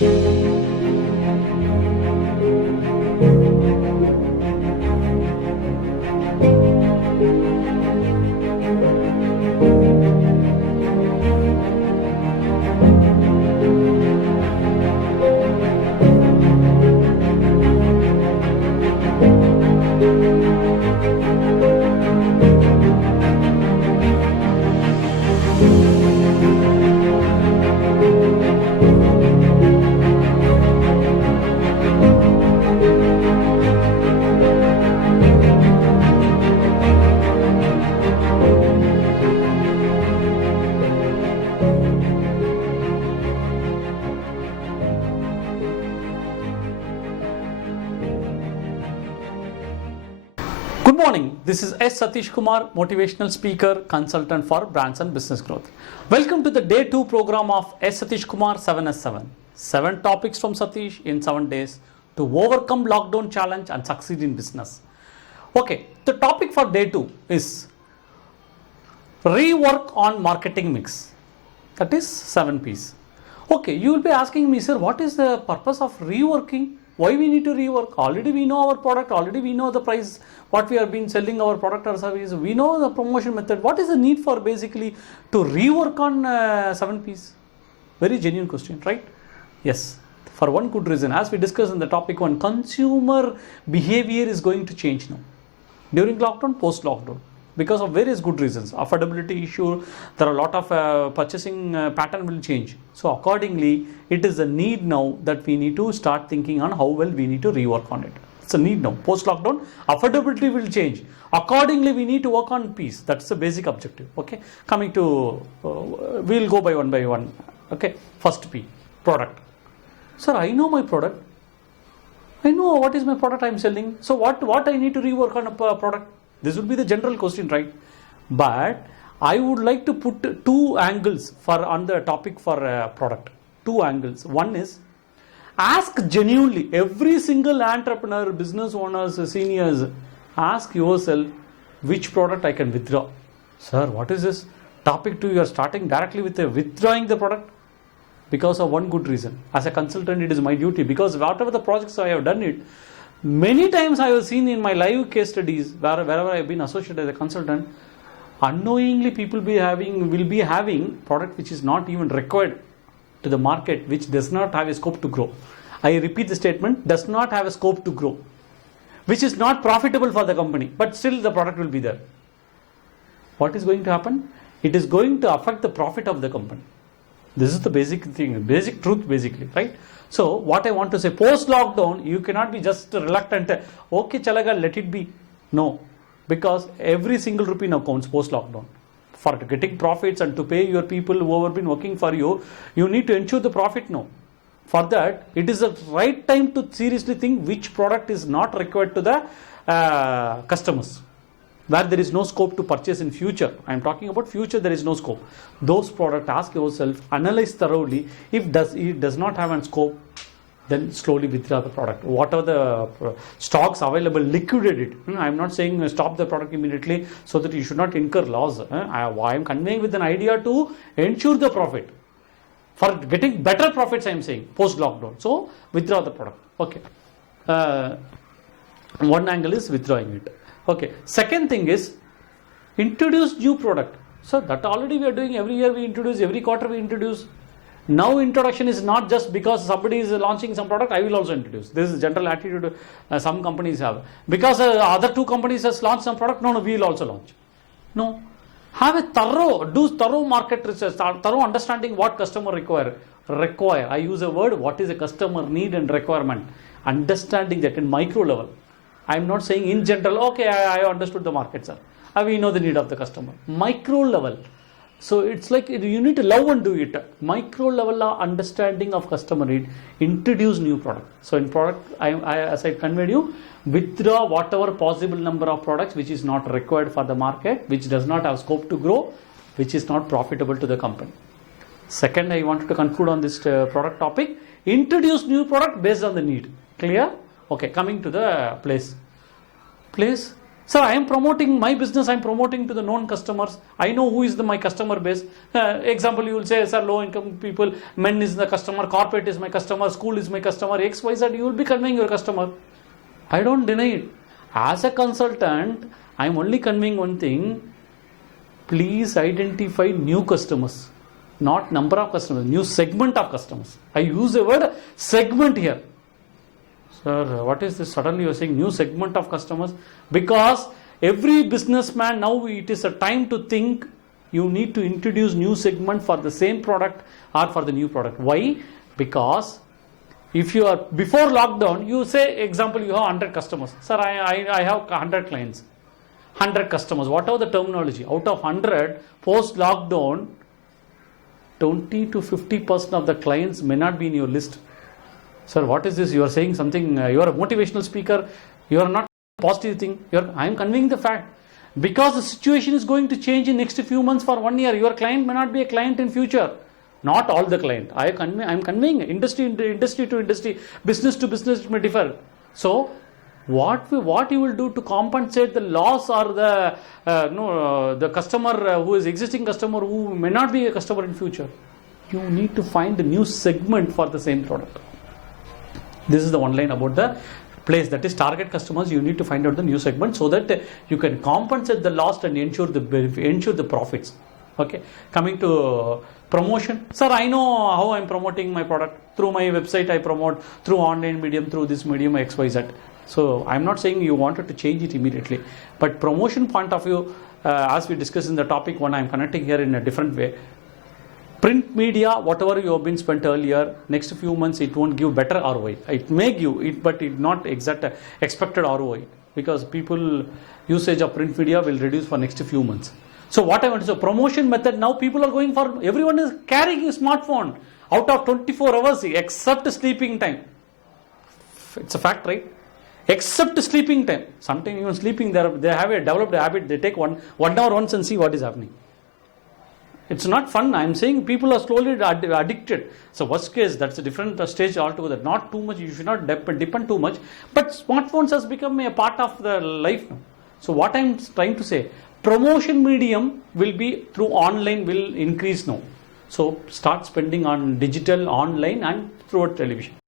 Good morning, this is S. Satish Kumar, motivational speaker, consultant for brands and business growth. Welcome to the day 2 program of S. Satish Kumar 7S7. 7 topics from Satish in 7 days to overcome lockdown challenge and succeed in business. Okay, the topic for day 2 is rework on marketing mix. That is 7 P's. Okay, you will be asking me, sir, what is the purpose of reworking? Why we need to rework? Already we know our product, already we know the price, what we have been selling our product or service, we know the promotion method. What is the need for basically to rework on 7 P's? Very genuine question, right? Yes, for one good reason. As we discussed in the topic 1, consumer behavior is going to change now. During lockdown, post-lockdown. Because of various good reasons, affordability issue, there are a lot of purchasing pattern will change. So accordingly, it is a need now that we need to start thinking on how well we need to rework on it. It's a need now. Post-lockdown, affordability will change. Accordingly, we need to work on peace. That's the basic objective. Okay. Coming to, we'll go by one. Okay. First P, product. Sir, I know my product. I know what is my product I'm selling. So what I need to rework on a product? This would be the general question, right? But I would like to put 2 angles on the topic for product. 2 angles. One is, ask genuinely, every single entrepreneur, business owners, seniors, ask yourself, which product I can withdraw. Sir, what is this? Topic 2, you are starting directly with withdrawing the product. Because of one good reason. As a consultant, it is my duty. Because whatever the projects I have done it, many times I have seen in my live case studies, wherever I have been associated as a consultant, unknowingly people will be having product which is not even required to the market, which does not have a scope to grow. I repeat the statement, does not have a scope to grow, which is not profitable for the company, but still the product will be there. What is going to happen? It is going to affect the profit of the company. This is the basic thing, basic truth basically, right? So what I want to say, post-lockdown, you cannot be just reluctant, okay, chalaga, let it be. No, because every single rupee now counts post-lockdown. For getting profits and to pay your people who have been working for you, you need to ensure the profit now. For that, it is the right time to seriously think which product is not required to the customers. Where there is no scope to purchase in future. I am talking about future, there is no scope. Those products, ask yourself, analyze thoroughly. If it does not have a scope, then slowly withdraw the product. What are the stocks available, liquidate it. I am not saying stop the product immediately so that you should not incur loss. I am conveying with an idea to ensure the profit. For getting better profits, I am saying, post-lockdown. So, withdraw the product. Okay. One angle is withdrawing it. Okay. Second thing is, introduce new product. So that already we are doing. Every year we introduce, every quarter we introduce. Now introduction is not just because somebody is launching some product, I will also introduce. This is general attitude some companies have. Because other 2 companies has launched some product, no, we will also launch. No. Have a thorough market research, thorough understanding what customer require. I use a word, what is a customer need and requirement. Understanding that in micro level. I am not saying in general, okay, I understood the market, sir. We know the need of the customer. Micro level. So it's like you need to love and do it. Micro level understanding of customer need. Introduce new product. So in product, as I conveyed you, withdraw whatever possible number of products which is not required for the market, which does not have scope to grow, which is not profitable to the company. Second, I wanted to conclude on this product topic. Introduce new product based on the need. Clear? Okay, coming to the place. Sir, I am promoting my business, I am promoting to the known customers. I know who is my customer base. Example, you will say, sir, low income people, men is the customer, corporate is my customer, school is my customer, X, Y, Z, you will be conveying your customer. I don't deny it. As a consultant, I am only conveying one thing. Please identify new customers, not number of customers, new segment of customers. I use the word segment here. Sir, what is this? Suddenly you are saying new segment of customers? Because every businessman now, it is a time to think you need to introduce new segment for the same product or for the new product. Why? Because if you are before lockdown, you say, example, you have 100 customers. Sir, I have 100 clients, 100 customers, whatever the terminology. Out of 100, post lockdown, 20 to 50% of the clients may not be in your list. Sir, what is this? You are saying something, you are a motivational speaker, you are not a positive thing. I am conveying the fact. Because the situation is going to change in next few months for 1 year. Your client may not be a client in future. Not all the client. I am conveying industry to industry, business to business, it may differ. So, what you will do to compensate the loss or the customer who is existing customer who may not be a customer in future? You need to find a new segment for the same product. This is the one line about the place, that is target customers. You need to find out the new segment so that you can compensate the loss and ensure the profits. Okay, coming to promotion. Sir, I know how I am promoting my product. Through my website I promote, through online medium, through this medium XYZ. So I am not saying you wanted to change it immediately, but promotion point of view, as we discussed in the topic 1, I am connecting here in a different way. Print media, whatever you have been spent earlier, next few months it won't give better ROI. It may give it, but it not exact expected ROI, because people usage of print media will reduce for next few months. So what I want to say, promotion method, now people are going for, everyone is carrying a smartphone out of 24 hours except sleeping time. It's a fact, right? Except sleeping time. Sometimes even sleeping, they have a developed habit, they take one hour once and see what is happening. It's not fun. I'm saying people are slowly addicted. So worst case, that's a different stage altogether. Not too much, you should not depend too much. But smartphones has become a part of the life now. So what I'm trying to say, promotion medium will be through online will increase now. So start spending on digital, online and through television.